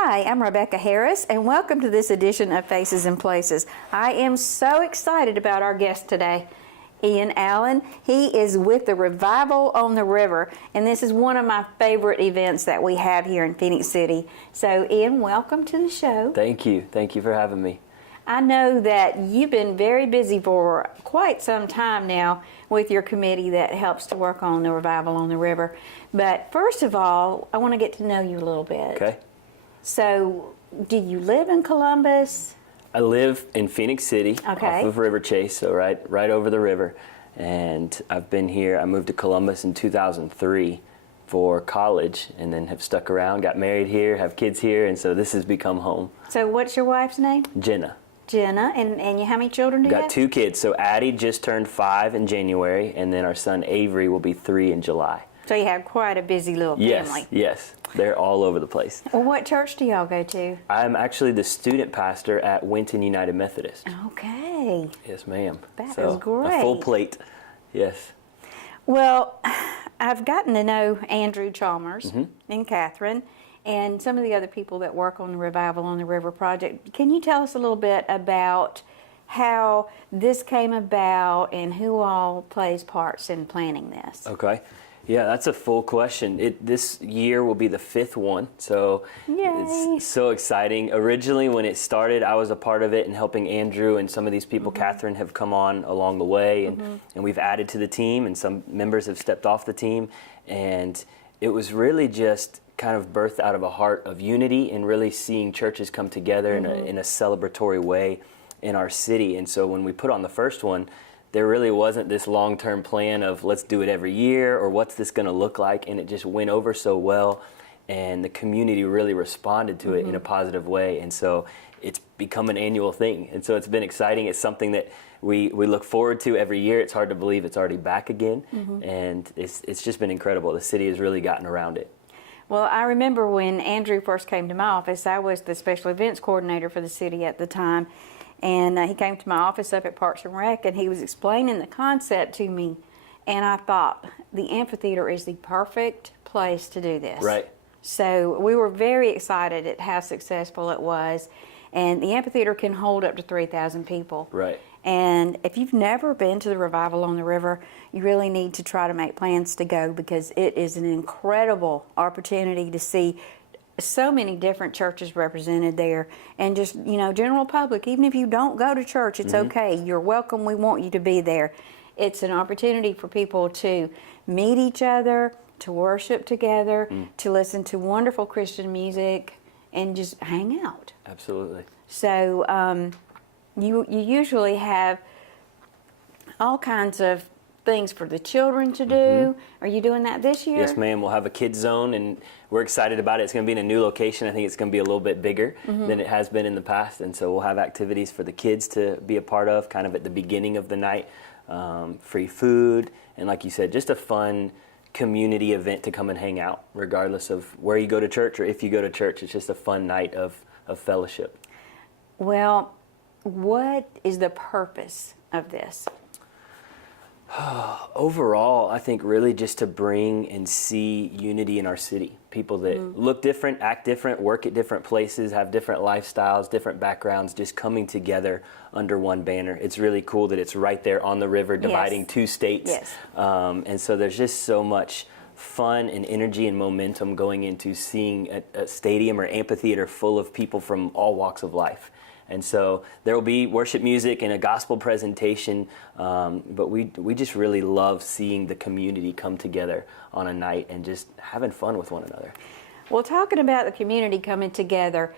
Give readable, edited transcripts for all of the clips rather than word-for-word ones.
Hi, I'm Rebecca Harris, and welcome to this edition of Faces and Places. I am so excited about our guest today, Ian Allen. He is with the Revival on the River, and this is one of my favorite events that we have here in Phoenix City. So, Ian, welcome to the show. Thank you. Thank you for having me. I know that you've been very busy for quite some time now with your committee that helps to work on the Revival on the River. But first of all, I want to get to know you a little bit. Okay. So, do you live in Columbus? I live in Phoenix City, Okay. off of River Chase, so right over the river. And I've been here. I moved to Columbus in 2003 for college, and then have stuck around, got married here, have kids here, and so this has become home. So, what's your wife's name? Jenna. Jenna. And you, how many children do you Got have? 2 kids. So Addie just turned 5 in January, and then our son Avery will be 3 in July. So you have quite a busy little family. Yes. They're all over the place. Well, what church do y'all go to? I'm actually the student pastor at Winton United Methodist. Okay. Yes, ma'am. That So, is great. A full plate. Yes. Well, I've gotten to know Andrew Chalmers and Catherine and some of the other people that work on the Revival on the River project. Can you tell us a little bit about how this came about and who all plays parts in planning this? Okay. Yeah, that's a full question. This year will be the 5th one, so Yay. it's so exciting. Originally, when it started, I was a part of it and helping Andrew, and some of these people, Catherine, have come on along the way, and we've added to the team, and some members have stepped off the team, and it was really just kind of birthed out of a heart of unity and really seeing churches come together in a celebratory way in our city. And so when we put on the first one, there really wasn't this long-term plan of let's do it every year or what's this going to look like, and it just went over so well, and the community really responded to it in a positive way, and so it's become an annual thing, and so it's been exciting. It's something that we look forward to every year. It's hard to believe it's already back again, and it's just been incredible. The city has really gotten around it. Well, I remember when Andrew first came to my office, I was the special events coordinator for the city at the time, and he came to my office up at Parks and Rec, and he was explaining the concept to me, and I thought the amphitheater is the perfect place to do this. Right. So we were very excited at how successful it was, and the amphitheater can hold up to 3,000 people. Right. And if you've never been to the Revival on the River, you really need to try to make plans to go, because it is an incredible opportunity to see so many different churches represented there, and just, general public. Even if you don't go to church, it's okay. You're welcome. We want you to be there. It's an opportunity for people to meet each other, to worship together, to listen to wonderful Christian music, and just hang out. Absolutely. So you usually have all kinds of things for the children to do. Are you doing that this year? Yes, ma'am. We'll have a kids zone, and we're excited about it. It's going to be in a new location. I think it's going to be a little bit bigger than it has been in the past, and so we'll have activities for the kids to be a part of kind of at the beginning of the night, free food, and like you said, just a fun community event to come and hang out, regardless of where you go to church or if you go to church. It's just a fun night of fellowship. Well, what is the purpose of this? Overall, I think really just to bring and see unity in our city. People that look different, act different, work at different places, have different lifestyles, different backgrounds, just coming together under one banner. It's really cool that it's right there on the river, dividing 2 states. Yes. And so there's just so much fun and energy and momentum going into seeing a stadium or amphitheater full of people from all walks of life. And so there will be worship music and a gospel presentation, but we just really love seeing the community come together on a night and just having fun with one another. Well, talking about the community coming together,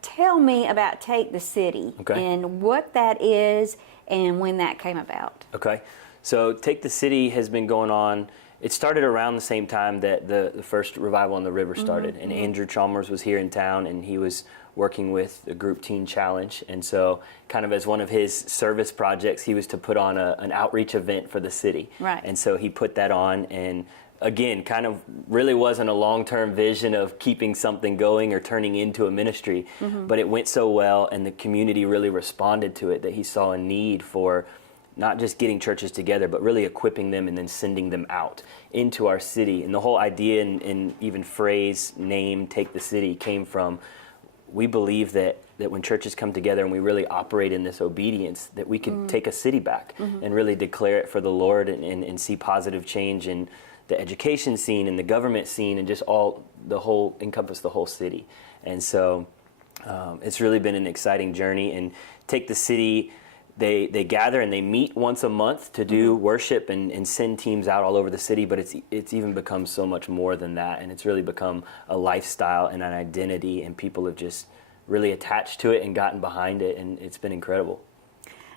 tell me about Take the City and what that is and when that came about. Okay, so Take the City has been going on. It started around the same time that the first Revival on the River started, and Andrew Chalmers was here in town, and he was working with the group Teen Challenge, and so kind of as one of his service projects, he was to put on an outreach event for the city. Right. And so he put that on, and again, kind of really wasn't a long-term vision of keeping something going or turning into a ministry, but it went so well, and the community really responded to it that he saw a need for not just getting churches together, but really equipping them and then sending them out into our city. And the whole idea and even phrase, name, Take the City, came from we believe that when churches come together and we really operate in this obedience, that we could take a city back and really declare it for the Lord and see positive change in the education scene and the government scene and just encompass the whole city. And so it's really been an exciting journey. And take the city, they gather and they meet once a month to do worship and send teams out all over the city, but it's even become so much more than that. And it's really become a lifestyle and an identity, and people have just really attached to it and gotten behind it, and it's been incredible.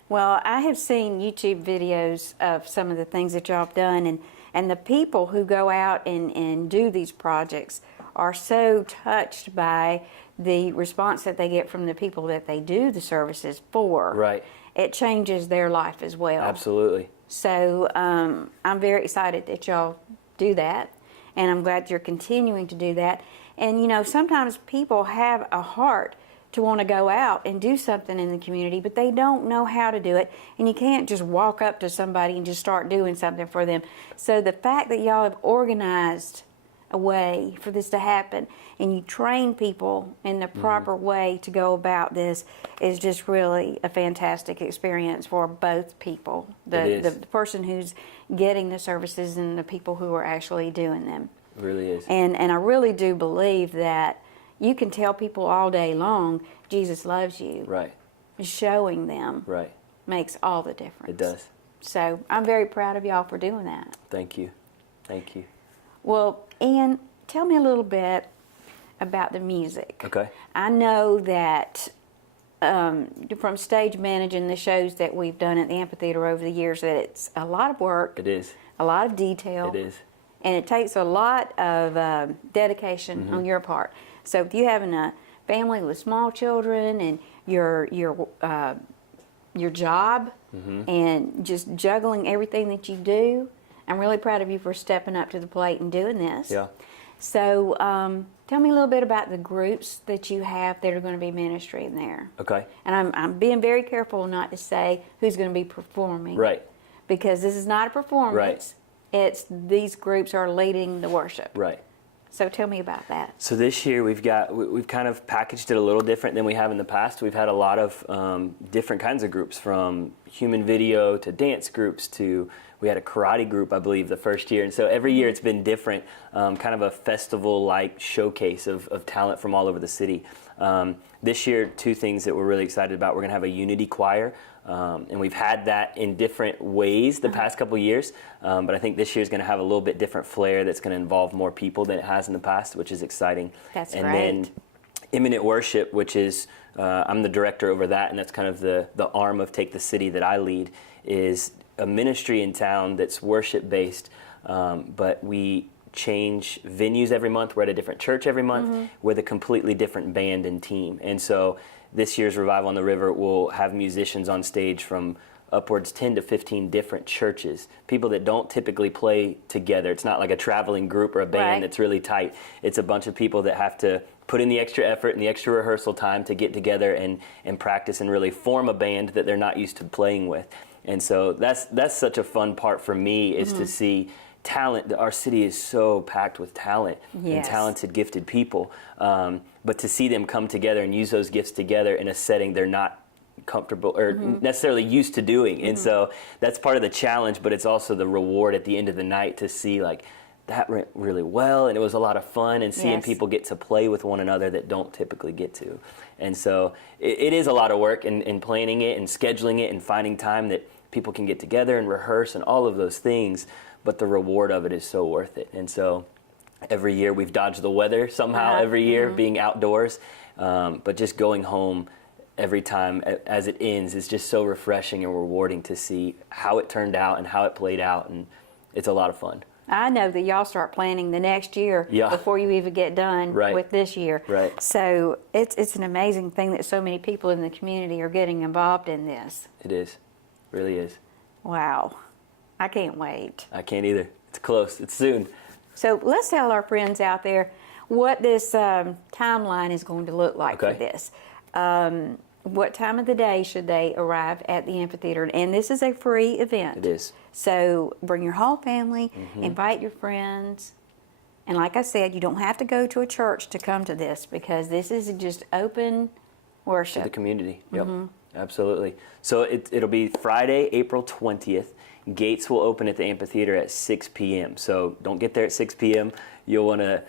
Well, I have seen YouTube videos of some of the things that y'all have done, and the people who go out and do these projects are so touched by the response that they get from the people that they do the services for. Right. It changes their life as well. Absolutely. So I'm very excited that y'all do that, and I'm glad you're continuing to do that. And, you know, sometimes people have a heart to want to go out and do something in the community, but they don't know how to do it, and you can't just walk up to somebody and just start doing something for them. So the fact that y'all have organized a way for this to happen, and you train people in the proper way to go about this, is just really a fantastic experience for both people, the person who's getting the services and the people who are actually doing them. It really is. And I really do believe that you can tell people all day long, Jesus loves you. Right. Showing them Right. makes all the difference. It does. So I'm very proud of y'all for doing that. Thank you. Thank you. Well, Ian, tell me a little bit about the music. Okay. I know that from stage managing the shows that we've done at the amphitheater over the years, that it's a lot of work. It is. A lot of detail. It is. And it takes a lot of dedication on your part. So if you having a family with small children and your job and just juggling everything that you do, I'm really proud of you for stepping up to the plate and doing this. Yeah. So tell me a little bit about the groups that you have that are going to be ministering there. Okay. And I'm being very careful not to say who's going to be performing. Right. Because this is not a performance. Right. It's these groups are leading the worship. Right. So tell me about that. So this year we've kind of packaged it a little different than we have in the past. We've had a lot of different kinds of groups, from human video to dance groups to, we had a karate group, I believe, the first year. And so every year it's been different, kind of a festival-like showcase of talent from all over the city. This year, two things that we're really excited about. We're going to have a unity choir. And we've had that in different ways the past couple of years, but I think this year is going to have a little bit different flair that's going to involve more people than it has in the past, which is exciting. That's and great. Then Imminent Worship, which is, I'm the director over that, and that's kind of the arm of Take the City that I lead, is a ministry in town that's worship-based, but we change venues every month. We're at a different church every month with a completely different band and team. And so this year's Revival on the River will have musicians on stage from upwards 10 to 15 different churches, people that don't typically play together. It's not like a traveling group or a band that's really tight. It's a bunch of people that have to put in the extra effort and the extra rehearsal time to get together and practice and really form a band that they're not used to playing with. And so that's such a fun part for me, is to see talent. Our city is so packed with talent and talented, gifted people. But to see them come together and use those gifts together in a setting they're not comfortable or necessarily used to doing. And so that's part of the challenge, but it's also the reward at the end of the night to see, like, that went really well and it was a lot of fun, and seeing people get to play with one another that don't typically get to. And so it is a lot of work in planning it and scheduling it and finding time that people can get together and rehearse and all of those things, but the reward of it is so worth it. And so every year we've dodged the weather somehow, every year being outdoors, but just going home every time as it ends is just so refreshing and rewarding to see how it turned out and how it played out, and it's a lot of fun. I know that y'all start planning the next year before you even get done with this year. Right. So it's an amazing thing that so many people in the community are getting involved in this. It is. It really is. Wow. I can't wait. I can't either. It's close. It's soon. So let's tell our friends out there what this timeline is going to look like for this. What time of the day should they arrive at the amphitheater? And this is a free event. It is. So bring your whole family, invite your friends, And like I said, you don't have to go to a church to come to this, because this is just open worship. To the community. Yep, absolutely. So it'll be Friday, April 20th. Gates will open at the amphitheater at 6 p.m. So don't get there at 6 p.m. You'll want to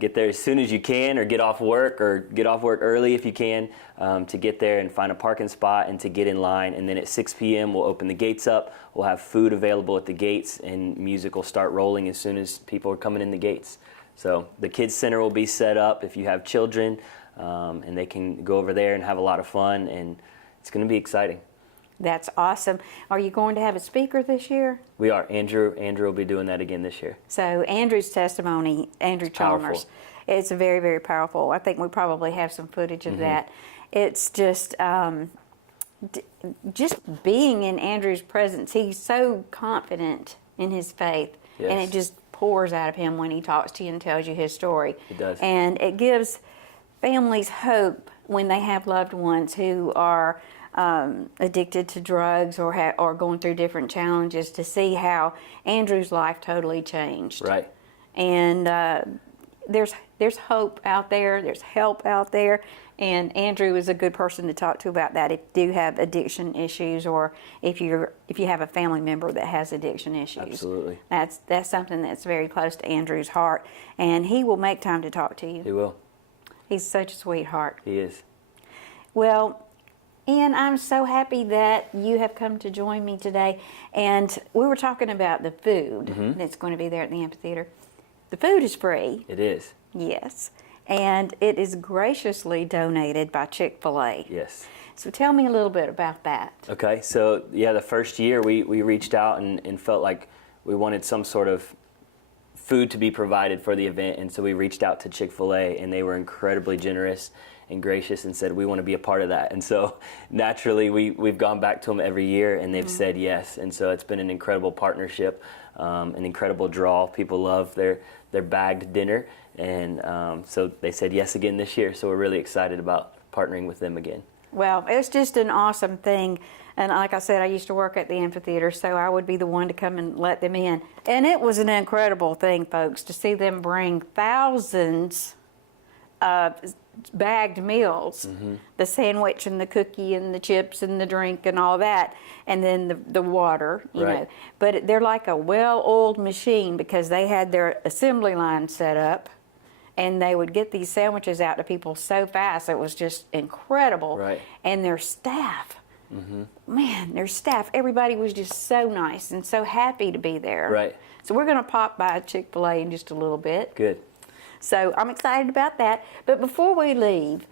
get there as soon as you can, or get off work early if you can, to get there and find a parking spot and to get in line. And then at 6 p.m. we'll open the gates up. We'll have food available at the gates, and music will start rolling as soon as people are coming in the gates. So the Kids Center will be set up if you have children, and they can go over there and have a lot of fun, and it's going to be exciting. That's awesome. Are you going to have a speaker this year? We are. Andrew will be doing that again this year. So Andrew's testimony, Andrew Chalmers, it's very, very powerful. I think we probably have some footage of that. It's just being in Andrew's presence. He's so confident in his faith, and it just pours out of him when he talks to you and tells you his story. It does. And it gives families hope when they have loved ones who are addicted to drugs or going through different challenges, to see how Andrew's life totally changed. Right. And there's hope out there. There's help out there. And Andrew is a good person to talk to about that if you do have addiction issues, or if you have a family member that has addiction issues. Absolutely. That's something that's very close to Andrew's heart, and he will make time to talk to you. He will. He's such a sweetheart. He is. Well, Ian, I'm so happy that you have come to join me today. And we were talking about the food that's going to be there at the amphitheater. The food is free. It is. Yes. And it is graciously donated by Chick-fil-A. Yes. So tell me a little bit about that. Okay, so the first year we reached out and felt like we wanted some sort of food to be provided for the event, and so we reached out to Chick-fil-A, and they were incredibly generous and gracious and said, we want to be a part of that. And so naturally we've gone back to them every year, and they've said yes. And so it's been an incredible partnership, an incredible draw. People love their bagged dinner, and so they said yes again this year. So we're really excited about partnering with them again. Well, it's just an awesome thing. And like I said, I used to work at the amphitheater, so I would be the one to come and let them in. And it was an incredible thing, folks, to see them bring thousands of bagged meals, the sandwich and the cookie and the chips and the drink and all that, and then the water, you know. But they're like a well-oiled machine, because they had their assembly line set up, and they would get these sandwiches out to people so fast. It was just incredible. Right. And their staff, man, their staff, everybody was just so nice and so happy to be there. Right. So we're going to pop by Chick-fil-A in just a little bit. Good. So I'm excited about that. But before we leave,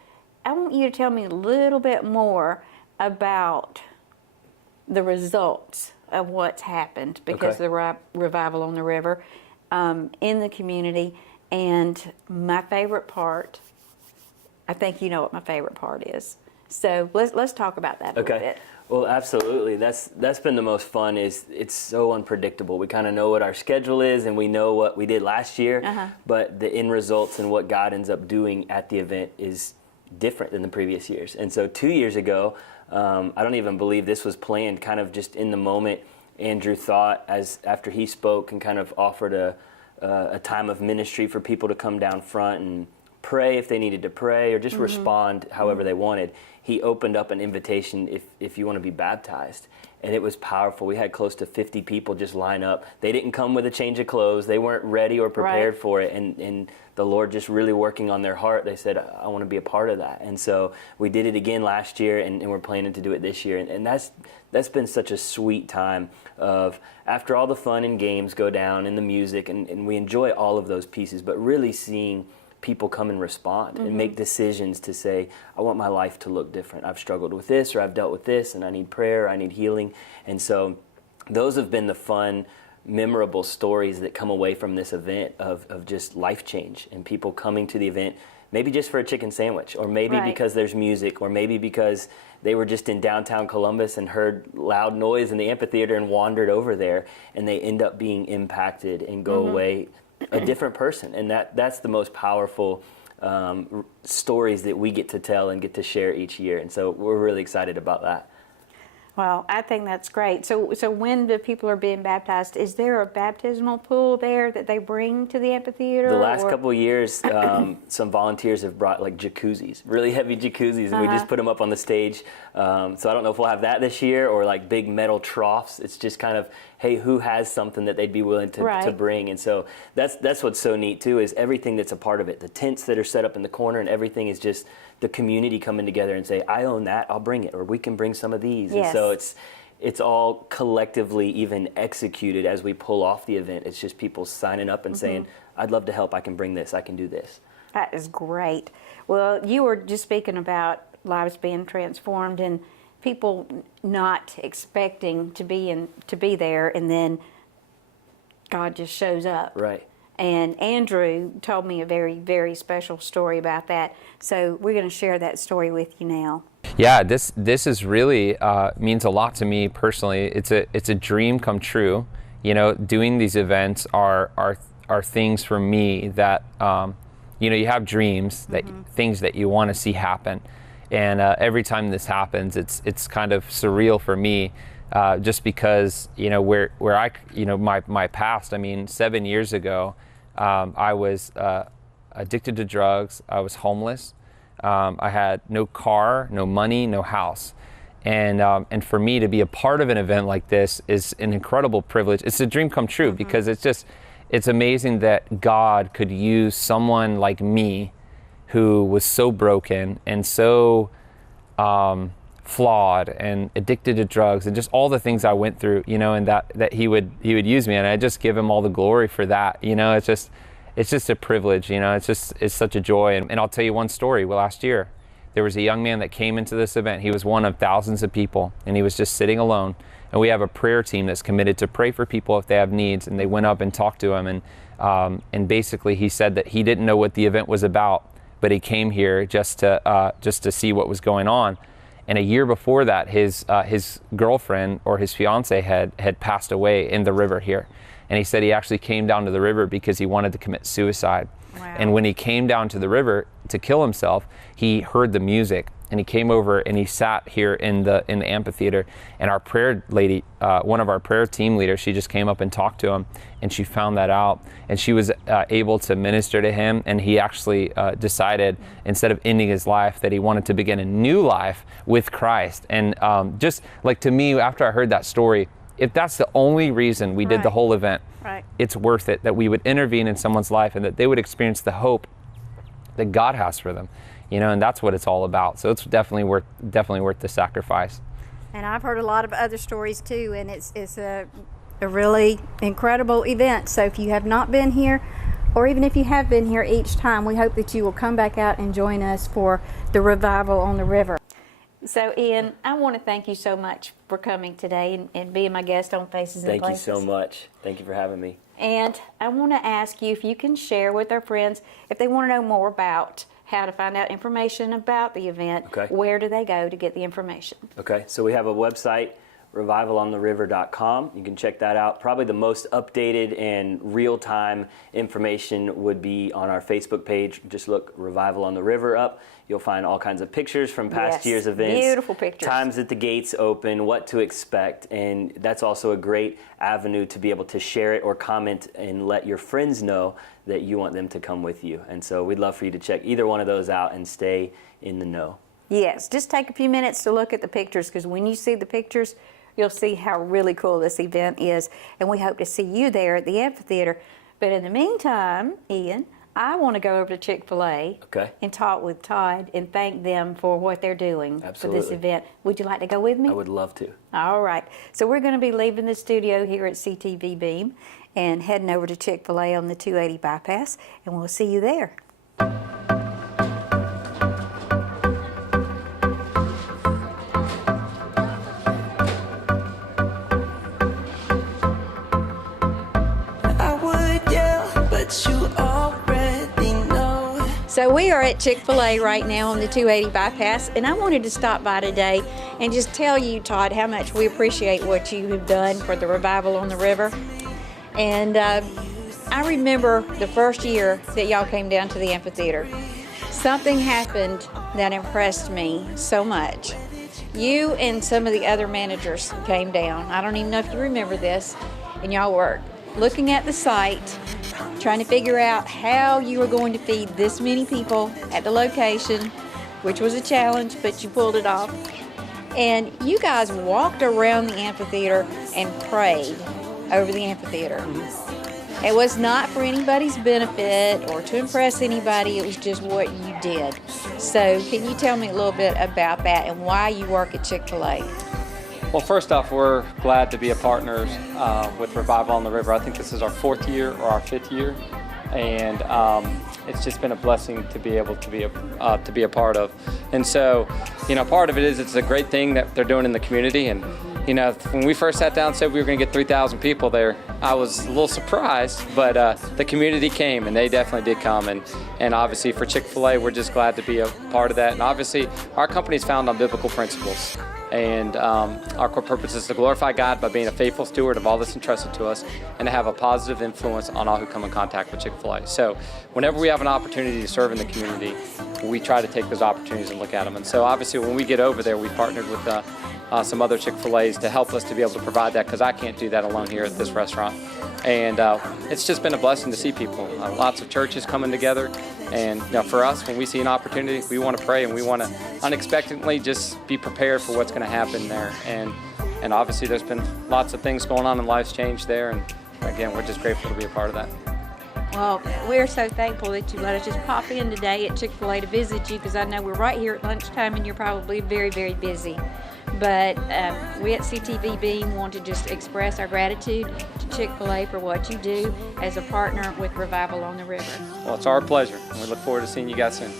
I want you to tell me a little bit more about the results of what's happened because of the Revival on the River in the community. And my favorite part, I think you know what my favorite part is. So let's talk about that a little bit. Well, absolutely. That's been the most fun. Is it's so unpredictable. We kind of know what our schedule is, and we know what we did last year, but the end results and what God ends up doing at the event is different than the previous years. And so 2 years ago, I don't even believe this was planned. Kind of just in the moment, Andrew thought after he spoke and kind of offered a time of ministry for people to come down front and pray if they needed to pray, or just respond however they wanted. He opened up an invitation if you want to be baptized. And it was powerful. We had close to 50 people just line up. They didn't come with a change of clothes. They weren't ready or prepared for it. And the Lord just really working on their heart. They said, I want to be a part of that. And so we did it again last year, and we're planning to do it this year. And that's been such a sweet time of, after all the fun and games go down and the music, and we enjoy all of those pieces, but really seeing people come and respond and make decisions to say, I want my life to look different. I've struggled with this, or I've dealt with this, and I need prayer, I need healing. And so those have been the fun, memorable stories that come away from this event of just life change, and people coming to the event maybe just for a chicken sandwich, or maybe because there's music, or maybe because they were just in downtown Columbus and heard loud noise in the amphitheater and wandered over there, and they end up being impacted and go away a different person. And that's the most powerful stories that we get to tell and get to share each year. And so we're really excited about that. Well, I think that's great. So when the people are being baptized, is there a baptismal pool there that they bring to the amphitheater? The last couple of years, some volunteers have brought like jacuzzis, really heavy jacuzzis, and we just put them up on the stage. So I don't know if we'll have that this year or like big metal troughs. It's just kind of, hey, who has something that they'd be willing to bring? And so that's what's so neat too, is everything that's a part of it. The tents that are set up in the corner and everything is just the community coming together and say, I own that, I'll bring it, or we can bring some of these. Yes. And so it's all collectively even executed as we pull off the event. It's just people signing up and saying, I'd love to help, I can bring this, I can do this. That is great. Well, you were just speaking about lives being transformed and people not expecting to be there, and then God just shows up. Right. And Andrew told me a very, very special story about that. So we're going to share that story with you now. Yeah, this is really means a lot to me personally. It's a dream come true. You know, doing these events are things for me that you know, you have dreams, that things that you want to see happen, and every time this happens, it's kind of surreal for me. Just because, you know, where I, you know, my past, I mean, 7 years ago, I was addicted to drugs. I was homeless. I had no car, no money, no house. And for me to be a part of an event like this is an incredible privilege. It's a dream come true because it's amazing that God could use someone like me who was so broken and so flawed and addicted to drugs and just all the things I went through, you know, and that he would use me, and I just give him all the glory for that. You know, it's just a privilege, you know, it's such a joy. And I'll tell you one story. Well, last year there was a young man that came into this event. He was one of thousands of people, and he was just sitting alone. And we have a prayer team that's committed to pray for people if they have needs. And they went up and talked to him, and basically he said that he didn't know what the event was about, but he came here just to see what was going on. And a year before that, his girlfriend or his fiance had passed away in the river here. And he said he actually came down to the river because he wanted to commit suicide. Wow. And when he came down to the river to kill himself, he heard the music, and he came over and he sat here in the amphitheater. And our prayer lady, one of our prayer team leaders, she just came up and talked to him, and she found that out, and she was able to minister to him. And he actually decided, instead of ending his life, that he wanted to begin a new life with Christ. And just like, to me, after I heard that story, if that's the only reason we did the whole event, it's worth it, that we would intervene in someone's life and that they would experience the hope that God has for them, you know, and that's what it's all about. So it's definitely worth the sacrifice. And I've heard a lot of other stories too, and it's a really incredible event. So if you have not been here, or even if you have been here each time, we hope that you will come back out and join us for the Revival on the River. So Ian, I want to thank you so much for coming today and being my guest on Faces and Places. Thank you so much. Thank you for having me. And I want to ask you if you can share with our friends, if they want to know more about how to find out information about the event, where do they go to get the information? Okay, so we have a website, revivalontheriver.com. You can check that out. Probably the most updated and real-time information would be on our Facebook page. Just look Revival on the River up. You'll find all kinds of pictures from past year's events. Beautiful pictures. Times that the gates open, what to expect, and that's also a great avenue to be able to share it or comment and let your friends know that you want them to come with you. And so we'd love for you to check either one of those out and stay in the know. Yes, just take a few minutes to look at the pictures, because when you see the pictures, you'll see how really cool this event is. And we hope to see you there at the amphitheater. But in the meantime, Ian, I want to go over to Chick-fil-A and talk with Todd and thank them for what they're doing for this event. Would you like to go with me? I would love to. All right. So we're going to be leaving the studio here at CTV Beam and heading over to Chick-fil-A on the 280 bypass, and we'll see you there. So we are at Chick-fil-A right now on the 280 bypass, and I wanted to stop by today and just tell you, Todd, how much we appreciate what you have done for the Revival on the River. And I remember the first year that y'all came down to the amphitheater. Something happened that impressed me so much. You and some of the other managers came down. I don't even know if you remember this, and y'all were looking at the site, trying to figure out how you were going to feed this many people at the location, which was a challenge, but you pulled it off. And you guys walked around the amphitheater and prayed over the amphitheater. It was not for anybody's benefit or to impress anybody. It was just what you did. So can you tell me a little bit about that and why you work at Chick-fil-A? Well, first off, we're glad to be a partner with Revival on the River. I think this is our 4th year or our 5th year, and it's just been a blessing to be able to be a part of. And so, part of it is it's a great thing that they're doing in the community. And when we first sat down and said we were going to get 3,000 people there, I was a little surprised, but the community came, and they definitely did come. And obviously for Chick-fil-A, we're just glad to be a part of that. And obviously, our company is founded on biblical principles. And our core purpose is to glorify God by being a faithful steward of all that's entrusted to us and to have a positive influence on all who come in contact with Chick-fil-A. So whenever we have an opportunity to serve in the community, we try to take those opportunities and look at them. And so obviously when we get over there, we partnered with some other Chick-fil-A's to help us to be able to provide that, because I can't do that alone here at this restaurant. And it's just been a blessing to see people. Lots of churches coming together. And for us, when we see an opportunity, we want to pray and we want to unexpectedly just be prepared for what's going to happen there. And obviously there's been lots of things going on and lives changed there. And again, we're just grateful to be a part of that. Well, we're so thankful that you let us just pop in today at Chick-fil-A to visit you, because I know we're right here at lunchtime and you're probably very, very busy. But we at CTV Beam want to just express our gratitude to Chick-fil-A for what you do as a partner with Revival on the River. Well, it's our pleasure, and we look forward to seeing you guys soon.